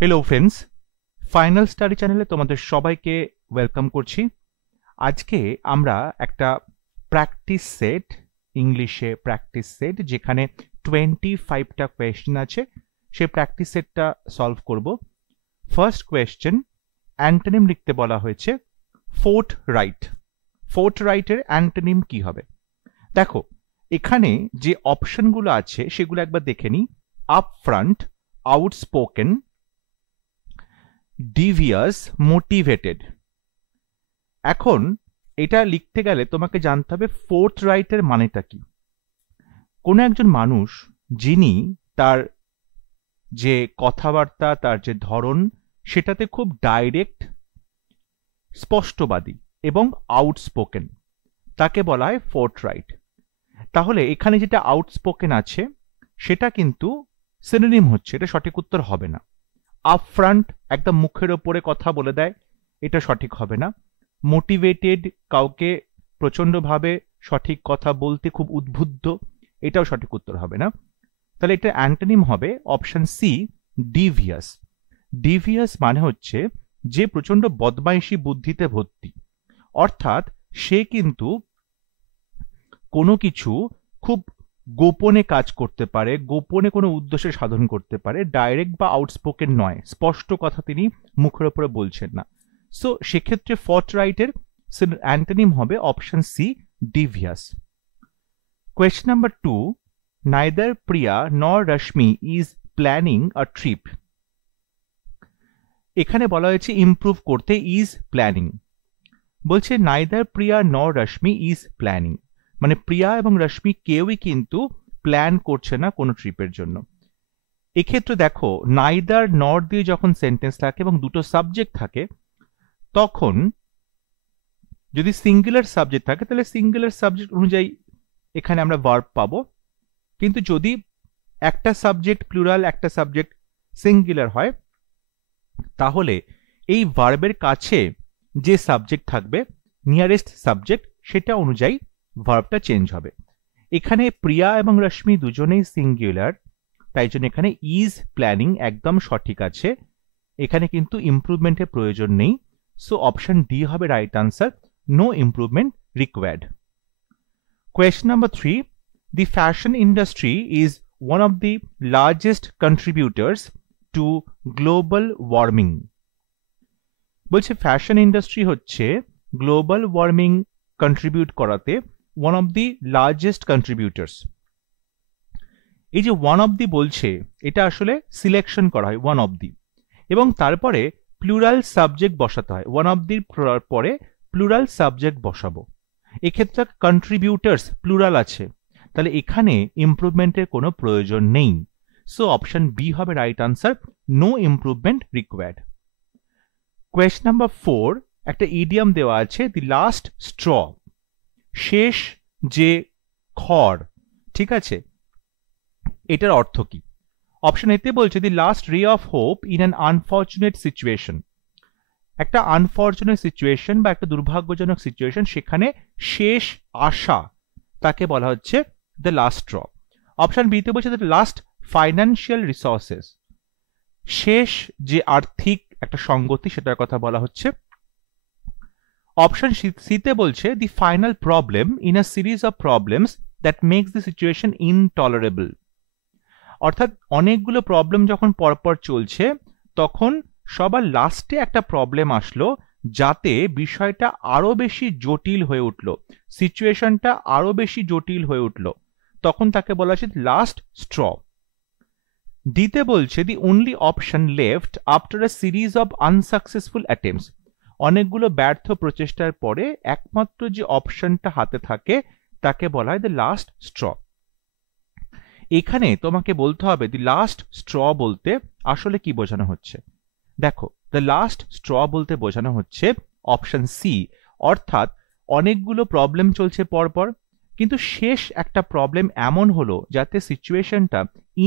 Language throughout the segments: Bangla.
হ্যালো ফ্রেন্ডস, ফাইনাল স্টাডি চ্যানেলে তোমাদের সবাইকে ওয়েলকাম করছি। আজকে আমরা একটা প্র্যাকটিস সেট, ইংলিশে প্র্যাকটিস সেট, যেখানে 25টা কোয়েশ্চেন আছে, সেই প্র্যাকটিস সেটটা সলভ করব। ফার্স্ট কোয়েশ্চেন, অ্যান্টোনিম লিখতে বলা হয়েছে ফোর্ট রাইট। ফোর্ট রাইটের অ্যান্টোনিম কি হবে? দেখো, এখানে যে অপশনগুলো আছে সেগুলো একবার দেখে নিই। Up front, outspoken, devious, motivated. এখন এটা লিখতে গেলে তোমাকে জানতে হবে ফোর্থ রাইটের মানেটা কি। কোনো একজন মানুষ যিনি তার যে কথাবার্তা, তার যে ধরন, সেটাতে খুব ডাইরেক্ট, স্পষ্টবাদী এবং আউটস্পোকেন, তাকে বলা হয় ফোর্থ রাইট। তাহলে এখানে যেটা আউটস্পোকেন আছে সেটা কিন্তু সিনোনিম হচ্ছে, এটা সঠিক উত্তর হবে না। আপফ্রন্ট একদম মুখের ওপরে কথা বলে দেয়, এটা সঠিক হবে না। মোটিভেটেড, কাউকে প্রচন্ডভাবে সঠিক কথা বলতে খুব উদ্বুদ্ধ, এটাও সঠিক উত্তর হবে না। তাহলে এটা অ্যান্টোনিম হবে অপশন সি, ডিভিয়াস। ডিভিয়াস মানে হচ্ছে যে প্রচন্ড বদমাইশি বুদ্ধিতে ভর্তি, অর্থাৎ সে কিন্তু কোনো কিছু খুব গোপনে কাজ করতে পারে, গোপনে কোনো উদ্দেশ্য সাধন করতে পারে, ডাইরেক্ট বা আউটস্পোকেন নয়, স্পষ্ট কথা তিনি মুখের উপরে বলছেন না। সো সেক্ষেত্রে ফোর্থ রাইটের অ্যান্টোনিম হবে option C, devious. Question number 2, neither Priya nor Rashmi is planning a trip. এখানে বলা হয়েছে ইমপ্রুভ করতে, ইজ প্ল্যানিং। বলছে neither Priya nor Rashmi is planning, মানে প্রিয়া এবং রশ্মি কেউই কিন্তু প্ল্যান করছে না কোনো ট্রিপের জন্য। এক্ষেত্রে দেখো, নাইদার নর দিয়ে যখন সেন্টেন্স থাকে এবং দুটো সাবজেক্ট থাকে, তখন যদি সিঙ্গুলার সাবজেক্ট থাকে তাহলে সিঙ্গুলার সাবজেক্ট অনুযায়ী এখানে আমরা ভার্ব পাবো। কিন্তু যদি একটা সাবজেক্ট প্লুরাল, একটা সাবজেক্ট সিঙ্গুলার হয়, তাহলে এই ভার্বের কাছে যে সাবজেক্ট থাকবে, নিয়ারেস্ট সাবজেক্ট, সেটা অনুযায়ী ভার্বটা চেঞ্জ হবে। এখানে প্রিয়া এবং রশ্মি দুজনেই সিঙ্গুলার, তাই জন্য এখানে ইজ প্ল্যানিং একদম সঠিক আছে। এখানে কিন্তু ইমপ্রুভমেন্টের প্রয়োজন নেই। সো অপশন ডি হবে right answer, no improvement required. Question number 3, the fashion industry is one of the largest contributors to global warming. বলছে ফ্যাশন ইন্ডাস্ট্রি হচ্ছে গ্লোবাল ওয়ার্মিং কন্ট্রিবিউট করাতে ওয়ান অফ দি লার্জেস্ট কন্ট্রিবিউটার্স। এই যে ওয়ান অফ দি বলছে, এটা আসলে সিলেকশন করা হয় ওয়ান অফ দি, এবং তারপরে প্লুরাল সাবজেক্ট বসাতে হয়। ওয়ান অফ দির পরে প্লুরাল সাবজেক্ট বসাবো। এক্ষেত্রে কন্ট্রিবিউটার্স প্লুরাল আছে, তাহলে এখানে ইমপ্রুভমেন্টের কোনো প্রয়োজন নেই। সো অপশন বি হবে right answer, no improvement required. Question number 4, একটা ইডিয়াম দেওয়া আছে, দি লাস্ট স্ট্র, শেষ যে খড়, ঠিক আছে, এটার অর্থ কি? অপশন এতে বলছে দি লাস্ট রে of hope in an unfortunate situation. একটা আনফরচুনেট সিচুয়েশন বা একটা দুর্ভাগ্যজনক সিচুয়েশন, সেখানে শেষ আশা, তাকে বলা হচ্ছে দ্য লাস্ট স্ট্র। অপশন বিতে বলছে দ্য লাস্ট ফাইন্যান্সিয়াল রিসোর্সেস, শেষ যে আর্থিক একটা সঙ্গতি, সেটার কথা বলা হচ্ছে। অপশন সিতে বলছে the final problem in a series of problems that makes the situation intolerable. অর্থাৎ অনেকগুলো প্রবলেম যখন পরপর চলছে, তখন সবার লাস্টে একটা প্রবলেম আসলো, যাতে বিষয়টা আরো বেশি জটিল হয়ে উঠলো, সিচুয়েশনটা আরো বেশি জটিল হয়ে উঠলো, তখন তাকে বলা হচ্ছে লাস্ট স্ট্র। দিতে বলছে the only option left after a series of unsuccessful attempts. অনেকগুলো ব্যর্থ প্রচেষ্টার পরে একমাত্র যে অপশনটা হাতে থাকে, তাকে বলা হয় দ্য লাস্ট স্ট্র। এখানে তোমাকে বলতে হবে দি লাস্ট স্ট্র বলতে আসলে কি বোঝানো হচ্ছে। দেখো, দ্য লাস্ট স্ট্র বলতে বোঝানো হচ্ছে অপশন সি, অর্থাৎ অনেকগুলো প্রবলেম চলছে পরপর, কিন্তু শেষ একটা প্রবলেম এমন হলো যাতে সিচুয়েশনটা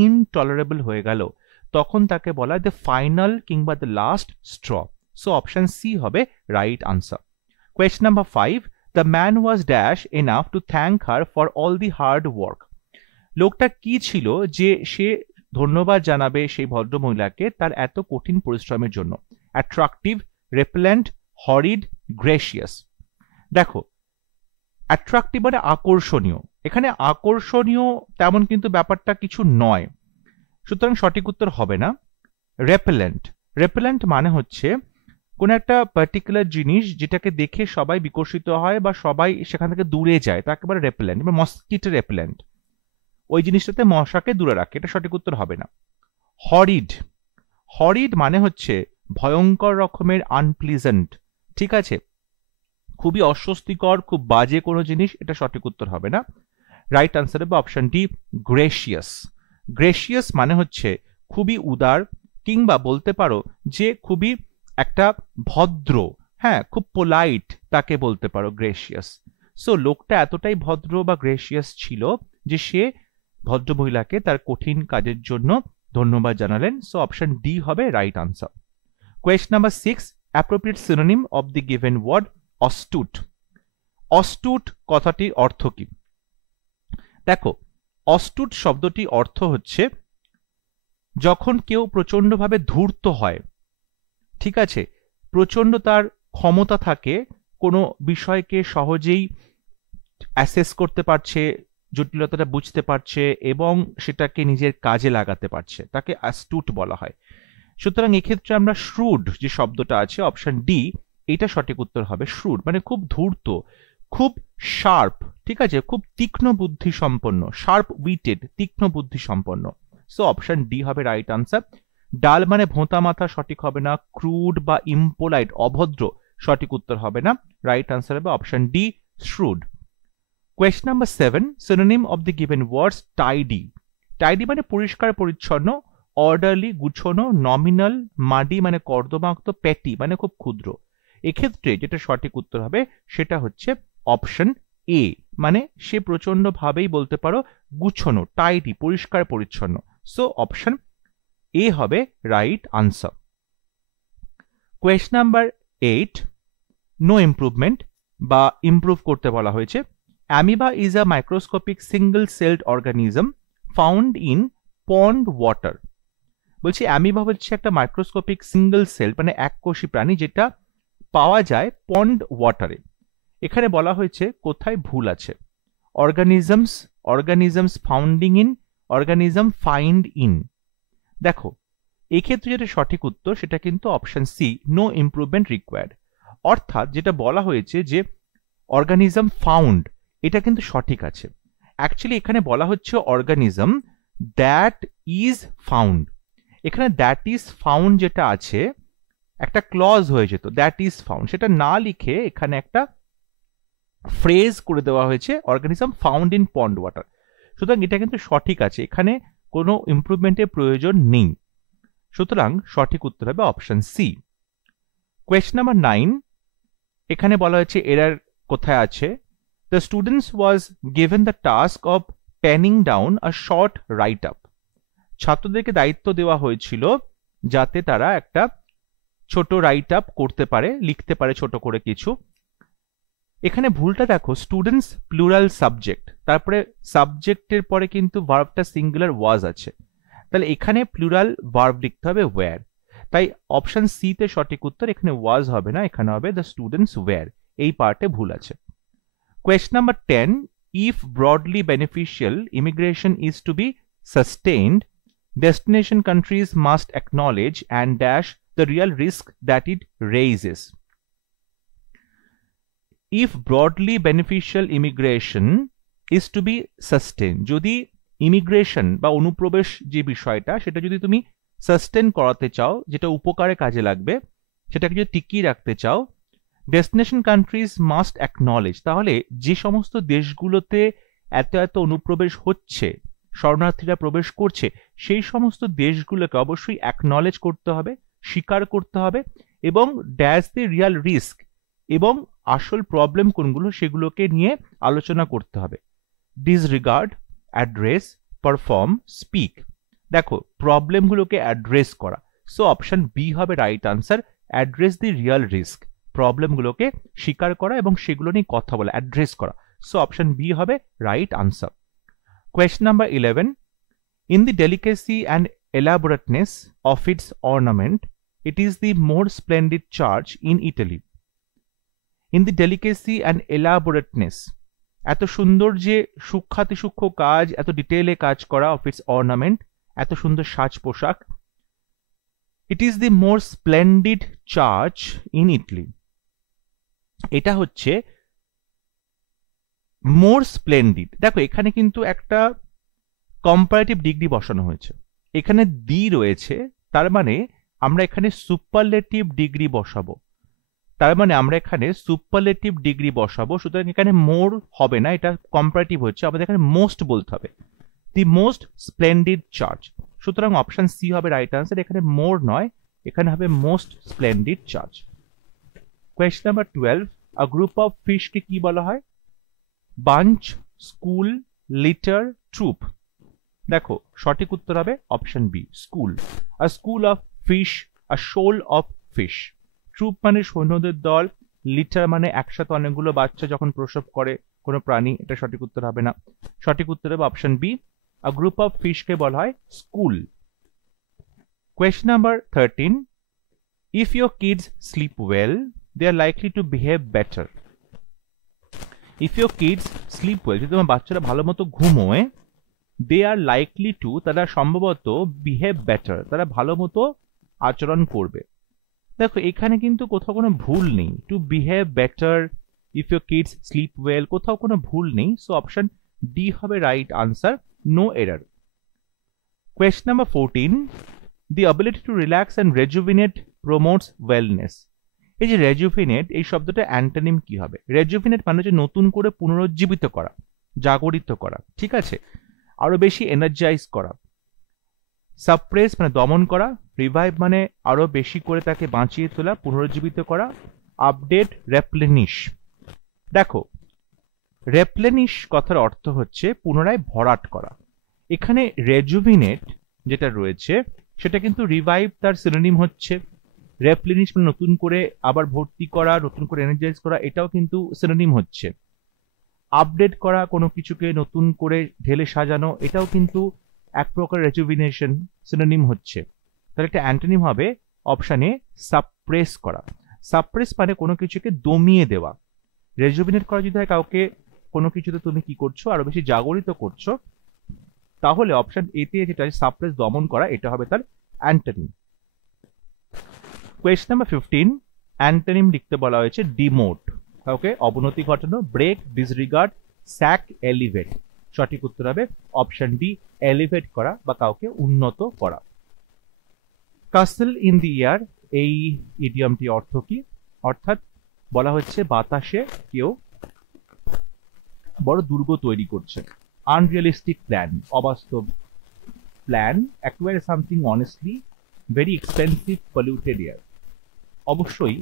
ইনটলারেবল হয়ে গেল, তখন তাকে বলা হয় দ্য ফাইনাল কিংবা the last straw. So option C হবে right answer. Question number 5, the man was dash enough to thank her for all the hard work. লোকটা কি ছিল যে সে ধন্যবাদ জানাবে সেই ভদ্র মহিলাকে তার এত কঠিন পরিশ্রমের জন্য। Attractive, repellent, horrid, gracious. দেখো অ্যাট্রাকটিভ মানে আকর্ষণীয়, এখানে আকর্ষণীয় তেমন কিন্তু ব্যাপারটা কিছু নয়, সুতরাং সঠিক উত্তর হবে না। রেপেলেন্ট, রেপেলেন্ট মানে হচ্ছে কোন একটা পার্টিকুলার জিনিস যেটাকে দেখে সবাই বিকশিত হয় বা সবাই সেখান থেকে দূরে যায়, তাকে বলে রেপেলেন্ট। এবার মস্কিটো রেপেলেন্ট, ওই জিনিসটাতে মশাকে দূরে রাখে, এটা সঠিক উত্তর হবে না। হরিড, হরিড মানে হচ্ছে ভয়ঙ্কর রকমের আনপ্লিজেন্ট, ঠিক আছে, খুবই অস্বস্তিকর, খুব বাজে কোনো জিনিস, এটা সঠিক উত্তর হবে না। রাইট আনসার হবে অপশন ডি, গ্রেসিয়াস। গ্রেসিয়াস মানে হচ্ছে খুবই উদার, কিংবা বলতে পারো যে খুবই একটা ভদ্র, হ্যাঁ খুব পোলাইট, তাকে বলতে পারো গ্রেসিয়াস। সো লোকটা এতটাই ভদ্র বা গ্রেসিয়াস ছিল যে সে ভদ্র মহিলাকে তার কঠিন কাজের জন্য ধন্যবাদ জানালেন। সো অপশন ডি হবে right answer. Question number 6, appropriate synonym of the given word astute. Astute কথাটির অর্থ কি? দেখো অস্টুট শব্দটি অর্থ হচ্ছে যখন কেউ প্রচন্ডভাবে ধূর্ত হয়, ঠিক আছে, প্রচন্ড তার ক্ষমতা থাকে, কোনো বিষয়কে সহজেই অ্যাসেস করতে পারছে, জটিলতাটা বুঝতে পারছে এবং সেটাকে নিজের কাজে লাগাতে পারছে, তাকে অ্যাস্টুট বলা হয়। সুতরাং এক্ষেত্রে আমরা শ্রুড যে শব্দটা আছে অপশন ডি, এটা সঠিক উত্তর হবে। শ্রুড মানে খুব ধূর্ত, খুব শার্প, ঠিক আছে, খুব তীক্ষ্ণ বুদ্ধি সম্পন্ন, শার্প উইটেড, তীক্ষ্ণ বুদ্ধি সম্পন্ন। সো অপশন ডি হবে রাইট আনসার। ডাল মানে ভোঁতা মাথা, সঠিক হবে না। ক্রুড বা ইম্পোলাইট, অভদ্র, সঠিক উত্তর হবে না। রাইট আনসার হবে option D, shrewd. Question number 7, synonym of the given words tidy. Tidy মানে পরিষ্কার পরিচ্ছন্ন, অর্ডারলি গুছানো, নমিনাল, মাডি মানে কর্দমাক্ত, প্যাটি মানে খুব ক্ষুদ্র। এক্ষেত্রে যেটা সঠিক উত্তর হবে সেটা হচ্ছে অপশন এ, মানে সে প্রচন্ড ভাবেই বলতে পারো গুছানো, টাইডি, পরিষ্কার পরিচ্ছন্ন। সো অপশন এ হবে right answer. Question number 8, no improvement বা ইমপ্রুভ করতে বলা হয়েছে। Amoeba is a microscopic single celled organism found in pond water. বলছি অ্যামিবা হচ্ছে একটা মাইক্রোস্কোপিক সিঙ্গল সেল মানে এককোষী প্রাণী যেটা পাওয়া যায় পন্ড ওয়াটারে। এখানে বলা হয়েছে কোথায় ভুল আছে, organisms, organisms founding in, organism find in. দেখো এক্ষেত্রে যেটা সঠিক উত্তর সেটা কিন্তু option C, no improvement required. অর্থাৎ যেটা বলা হয়েছে যে অর্গানিজম ফাউন্ড, এটা কিন্তু সঠিক আছে। অ্যাকচুয়ালি এখানে বলা হচ্ছে অর্গানিজম দ্যাট ইজ ফাউন্ড। এখানে দ্যাট ইজ ফাউন্ড যেটা আছে একটা ক্লজ হয়ে যেত, দ্যাট ইজ ফাউন্ড, সেটা না লিখে এখানে একটা ফ্রেজ করে দেওয়া হয়েছে organism found in pond water. সুতরাং এটা কিন্তু সঠিক আছে, এখানে কোনো ইমপ্রুভমেন্টের প্রয়োজন নেই। সুতরাং সঠিক উত্তর হবে অপশন সি। কোয়েশ্চন নাম্বার 9, এখানে বলা হয়েছে এরার কোথায় আছে। The students was given the task of paining down a short right up. ছাত্রদেরকে দায়িত্ব দেওয়া হয়েছিল যাতে তারা একটা ছোট রাইট আপ করতে পারে, লিখতে পারে ছোট করে কিছু। এখানে ভুলটা দেখো, স্টুডেন্টস প্লুরাল সাবজেক্ট, তারপরে সাবজেক্টের পরে কিন্তু ভার্বটা সিঙ্গুলার ওয়াজ আছে, তাহলে এখানে প্লুরাল ভার্ব লিখতে হবে ওয়্যার। তাই অপশন সি তে সঠিক উত্তর, এখানে ওয়াজ হবে না, এখানে হবে দ্য স্টুডেন্টস ওয়্যার, এই পার্টে ভুল আছে। Question number 10, if broadly beneficial immigration is to be sustained, destination countries must acknowledge and dash the real risk that it raises. If broadly beneficial immigration is to be sustained, যদি ইমিগ্রেশন বা অনুপ্রবেশ যে বিষয়টা সেটা যদি তুমি সাস্টেন করাতে চাও, যেটা উপকারে কাজে লাগবে, সেটাকে যদি টিকিয়ে রাখতে চাও, ডেস্টিনেশন কান্ট্রিজ মাস্ট অ্যাকনলেজ, তাহলে যে সমস্ত দেশগুলোতে এত এত অনুপ্রবেশ হচ্ছে, শরণার্থীরা প্রবেশ করছে, সেই সমস্ত দেশগুলোকে অবশ্যই অ্যাকনলেজ করতে হবে, স্বীকার করতে হবে এবং ড্যাশ দি রিয়াল রিস্ক, এবং আসল প্রবলেম কোনগুলো সেগুলোকে নিয়ে আলোচনা করতে হবে। Disregard, address, perform, speak. দেখো প্রবলেমগুলোকে অ্যাড্রেস করা, সো অপশন বি হবে রাইট আনসার, অ্যাড্রেস দি রিয়াল রিস্ক, প্রবলেমগুলোকে স্বীকার করা এবং সেগুলো নিয়ে কথা বলা, অ্যাড্রেস করা। সো অপশন বি হবে right answer. Question number 11, In the delicacy and elaborateness of its ornament, it is the more splendid church in Italy. In the delicacy and elaborateness, এত সুন্দর যে সূক্ষ্মাতি সূক্ষ্ম কাজ, এত ডিটেইলে কাজ করা, of its ornament, এত সুন্দর সাজ পোশাক, it is the more splendid church in Italy. এটা হচ্ছে more splendid. দেখো এখানে কিন্তু একটা কম্পারেটিভ ডিগ্রি বসানো হয়েছে, এখানে দি রয়েছে, তার মানে আমরা এখানে সুপারলেটিভ ডিগ্রি বসাবো, সুতরাং এখানে মোর হবে না, এটা কম্পারেটিভ হচ্ছে, আমাদের এখানে মোস্ট বলতে হবে, দি মোস্ট স্প্লেন্ডিড চার্চ। সুতরাং অপশন সি হবে রাইট আনসার, এখানে মোর নয়, এখানে হবে most splendid church. Question number 12, a group of fish কে কি বলা হয়? Bunch, school, litter, troop. দেখো সঠিক উত্তর হবে option B, school. A school of fish, a shoal of fish. Troop মানে সৈন্যদের দল, লিটার মানে একসাথে অনেকগুলো বাচ্চা যখন প্রসব করে কোনো প্রাণী, এটা সঠিক উত্তর হবে না, সঠিক উত্তর হবে option B, a group of fish কে বলা হয় school. Question number 13, if your kids sleep well they are likely to behave better. If your kids sleep well, যদি তোমার বাচ্চারা ভালো মতো ঘুমোয়, দে আর লাইকলি টু, তারা সম্ভবত বিহেভ বেটার, তারা ভালো মতো আচরণ করবে। দেখো এখানে কিন্তু কোথাও কোনো ভুল নেই, to behave better, if your kids sleep well, কোথাও কোনো ভুল নেই, সো অপশন ডি হবে right answer, no error. Question number 14, the ability to relax and rejuvenate promotes wellness. এই যে রেজুভিনেট, এই শব্দটা অ্যান্টোনিম কি হবে? রেজুভিনেট মানে হচ্ছে নতুন করে পুনরুজ্জীবিত করা, জাগরিত করা, ঠিক আছে, আরো বেশি এনার্জাইজ করা। সাপ্রেস মানে দমন করা, রিভাইভ মানে আরো বেশি করে তাকে বাঁচিয়ে তোলা, পুনরুজ্জীবিত করা, আপডেট, রেপ্লেনিশ। দেখো রেপ্লেনিশ কথার অর্থ হচ্ছে পুনরায় ভরাট করা, এখানে রেজুভিনেট যেটা রয়েছে সেটা কিন্তু রিভাইভ তার সিনোনিম হচ্ছে, রেপ্লেনিশ মানে নতুন করে আবার ভর্তি করা, নতুন করে এনার্জাইজ করা, এটাও কিন্তু সিনোনিম হচ্ছে। আপডেট করা, কোনো কিছুকে নতুন করে ঢেলে সাজানো, এটাও কিন্তু এক প্রকার রেজুভিনেশন, সিনোনিম হচ্ছে। তাহলে একটা অ্যান্টোনিম হবে অপশন এ, সাপ্রেস করা। সাপ্রেস মানে কোনো কিছুকে দমিয়ে দেওয়া। রেজুভিনেট করা যদি হয় কাউকে কোনো কিছুতে তুমি কি করছো, আরো বেশি জাগরিত করছো, তাহলে অপশন এ তে যেটা সাপ্রেস, দমন করা, এটা হবে তার অ্যান্টোনিম। কোয়েশ্চন নাম্বার 15, অ্যান্টোনিম লিখতে বলা হয়েছে ডিমোট, কাউকে অবনতি ঘটানো, ব্রেক, ডিসরিগার্ড, স্যাক, এলিভেট। সঠিক উত্তর হবে অপশন ডি, এলিভেট করা বা কাউকে উন্নত করা। কাসল ইন দি এয়ার, এই ইডিয়মটি অর্থ কি? অর্থাৎ বলা হচ্ছে বাতাসে কেউ বড় দুর্গ তৈরি করছে। আনরিয়ালিস্টিক প্ল্যান, অবাস্তব plan. Acquire something honestly, very expensive polluted air. অবশ্যই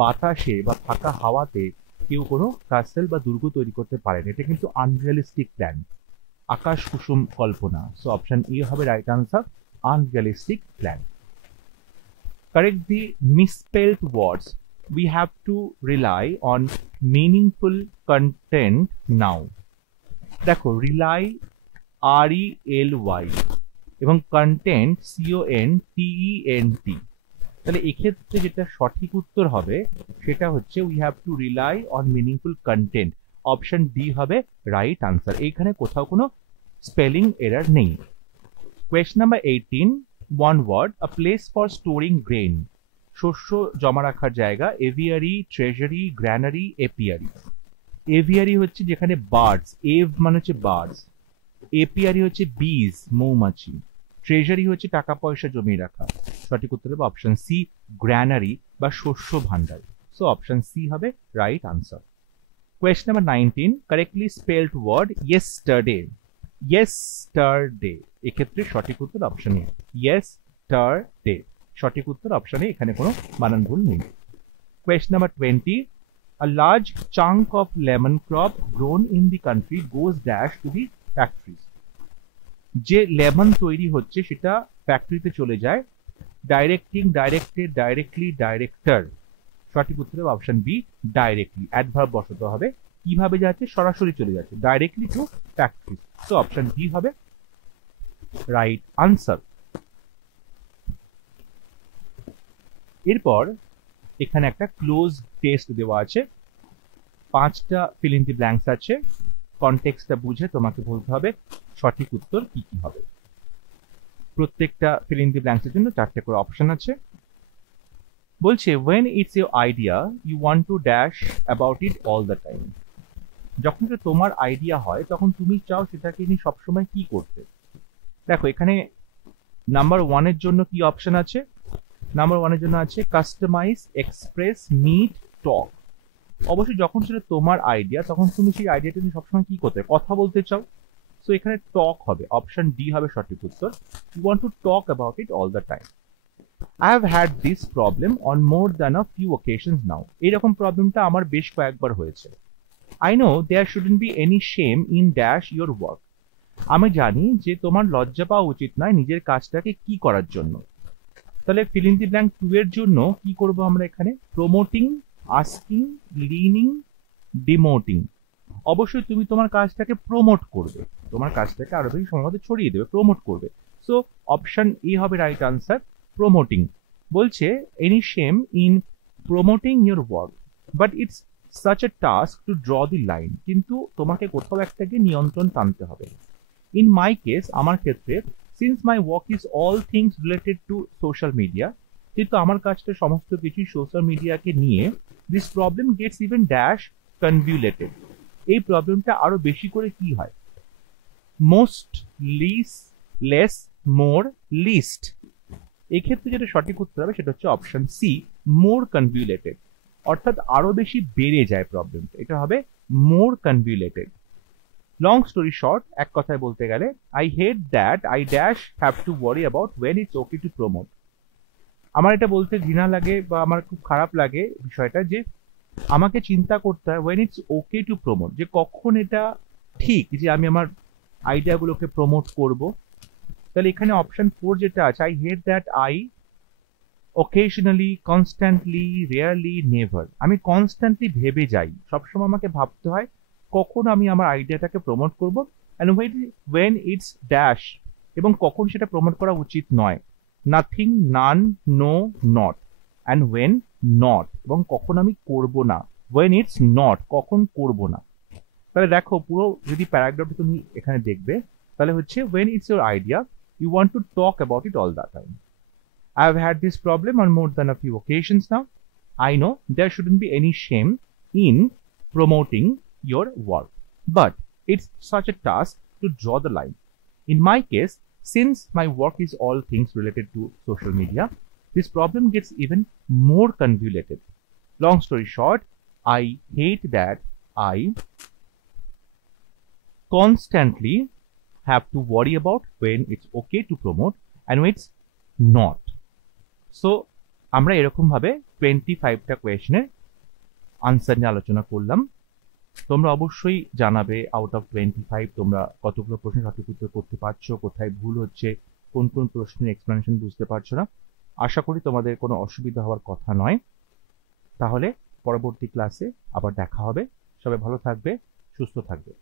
বাতাসে বা ফাঁকা হাওয়াতে কেউ কোনো কাসেল বা দুর্গ তৈরি করতে পারেন, এটা কিন্তু আনরিয়ালিস্টিক প্ল্যান, আকাশ কুসুম কল্পনা। সো অপশন এ হবে right answer, unrealistic plan. Correct the misspelled words. We have to rely on meaningful content now. দেখো রিলাই, RELY, এবং কন্টেন্ট, CONTENT। তাহলে এক্ষেত্রে যেটা সঠিক উত্তর হবে সেটা হচ্ছে we have to rely on meaningful content. Option D হবে রাইট আনসার, এইখানে কোথাও কোনো স্পেলিং এরর নেই। Question number 18, one word, a place for storing grain. শস্য জমা রাখার জায়গা, aviary, treasury, granary, apiary. Aviary হচ্ছে যেখানে বার্ডস, এভ মানে হচ্ছে বার্ডস, এপিয়ারি হচ্ছে বিজ, মৌমাছি, ট্রেজারি হচ্ছে টাকা পয়সা জমিয়ে রাখা। সঠিক উত্তর হবে অপশন সি, গ্র্যানারি বা শস্য ভান্ডার। সো অপশন সি হবে right answer. Question number 19, correctly spelled word yesterday. Yesterday, এক্ষেত্রে সঠিক উত্তর অপশন এ, ইয়েস্টারডে। সঠিক উত্তর অপশন এ, এখানে কোনো বানান ভুল নেই। Question number 20, a large chunk of lemon crop grown in the country goes dash to the factories. যে লেমন তৈরি হচ্ছে সেটা ফ্যাক্টরিতে চলে যায়, ডাইরেক্টিং, ডাইরেক্টেড, ডাইরেক্টলি, ডাইরেক্টর। সঠিক উত্তর হবে অপশন বি, ডাইরেক্টলি। অ্যাডভার্ব বসাতে হবে, কিভাবে যাচ্ছে, সরাসরি চলে যাচ্ছে, ডাইরেক্টলি টু ফ্যাক্টরি। তো অপশন বি হবে রাইট আনসার। এরপর এখানে একটা ক্লোজ টেস্ট দেওয়া আছে, 5টা ফিল ইন দি ব্ল্যাঙ্কস আছে, কনটেক্সটটা বুঝে তোমাকে বলতে হবে সঠিক উত্তর কি কি হবে। প্রত্যেকটা ফিল ইন দি ব্ল্যাঙ্কসের জন্য 4টে করে অপশন আছে। বলছে when it's your idea you want to dash about it all the time। যখন এটা তোমার আইডিয়া হয় তখন তুমি চাও সেটাকে নিয়ে সবসময় কি করতে। দেখো এখানে নাম্বার 1 এর জন্য কি অপশন আছে, নাম্বার 1 এর জন্য আছে কাস্টমাইজ, এক্সপ্রেস, মিট, টক। অবশ্যই যখন সেটা তোমার আইডিয়া তখন তুমি সেই আইডিয়াটা নিয়ে সবসময় কি করতে, কথা বলতে চাও। সো এখানে টক হবে, অপশন ডি হবে সঠিক উত্তর। You want to talk about it all the time. I have had this problem on more than a few occasions now। এরকম প্রবলেমটা আমার বেশ কয়েকবার হয়েছে। I know there shouldn't be any shame in dash your work। আমি জানি যে তোমার লজ্জা পাওয়া উচিত নয় নিজের কাজটাকে কি করার জন্য। তাহলে ফিল ইন দি ব্ল্যাঙ্ক 2 এর জন্য কি করব আমরা এখানে, প্রমোটিং, আস্কিং, লিনিং, ডিমোটিং। অবশ্যই তুমি তোমার কাজটাকে প্রমোট করবে, তোমার কাজটাকে আরো বেশি সমাজে ছড়িয়ে দেবে, প্রমোট করবে। সো অপশন এ হবে রাইট আনসার, প্রমোটিং। বলছে any shame in promoting your work but it's such a task two draw the line. কিন্তু তোমাকে কোথাও একটাকে নিয়ন্ত্রণ টানতে হবে। ইন মাই কেস, আমার ক্ষেত্রে, since my work is all things related to social media, কিন্তু আমার কাজটা সমস্ত কিছু সোশ্যাল মিডিয়াকে নিয়ে, this problem gets even dash convoluted. এই প্রবলেমটা আরো বেশি করে কি হয়, most, least, less, more, least. এই ক্ষেত্রে যেটা সঠিক উত্তর হবে সেটা হচ্ছে অপশন সি, মোর কনভিউলেটেড। অর্থাৎ আরো বেশি বেড়ে যায় প্রবলেমটা, এটা হবে more convoluted. Long story short, এক কথায় বলতে গেলে, I hate that I dash have to worry about when it's okay to promote. আমার এটা বলতে ঘৃণা লাগে বা আমার খুব খারাপ লাগে বিষয়টা, যে আমাকে চিন্তা করতে হয় when it's okay to promote, যে কখন এটা ঠিক যে আমি আমার আইডিয়াগুলোকে প্রমোট করব। তাহলে এখানে অপশন 4 যেটা আছে, I hate that I occasionally, constantly, rarely, never. আমি কনস্ট্যান্টলি ভেবে যাই, সবসময় আমাকে ভাবতে হয় কখন আমি আমার আইডিয়াটাকে প্রমোট করব, অ্যান্ড ওয়েন ইটস ড্যাশ, এবং কখন সেটা প্রমোট করা উচিত নয়, nothing, none, no, not, and when not, এবং কখন আমি করব না, ওয়েন ইটস নট, কখন করব না। তাহলে দেখো পুরো যদি প্যারাগ্রাফটা তুমি এখানে দেখবে তাহলে হচ্ছে when it's your idea you want to talk about it all the time। I have had this problem on more than a few occasions now। I know there shouldn't be any shame in promoting your work but it's such a task to draw the line। In my case, since my work is all things related to social media, this problem gets even more convoluted। Long story short, I hate that I constantly have to worry about when it's okay to promote and when it's not। So আমরা এরকম ভাবে 25টা কোয়েশ্চেনের আনসার নিয়ে আলোচনা করলাম। তোমরা অবশ্যই জানাবে আউট অফ 25 তোমরা কতগুলো প্রশ্ন সঠিক উত্তর করতে পারছো, কোথায় ভুল হচ্ছে, কোন কোন প্রশ্নের এক্সপ্লেনেশন বুঝতে পারছো না। আশা করি তোমাদের কোনো অসুবিধা হওয়ার কথা নয়। তাহলে পরবর্তী ক্লাসে আবার দেখা হবে। সবাই ভালো থাকবে, সুস্থ থাকবে।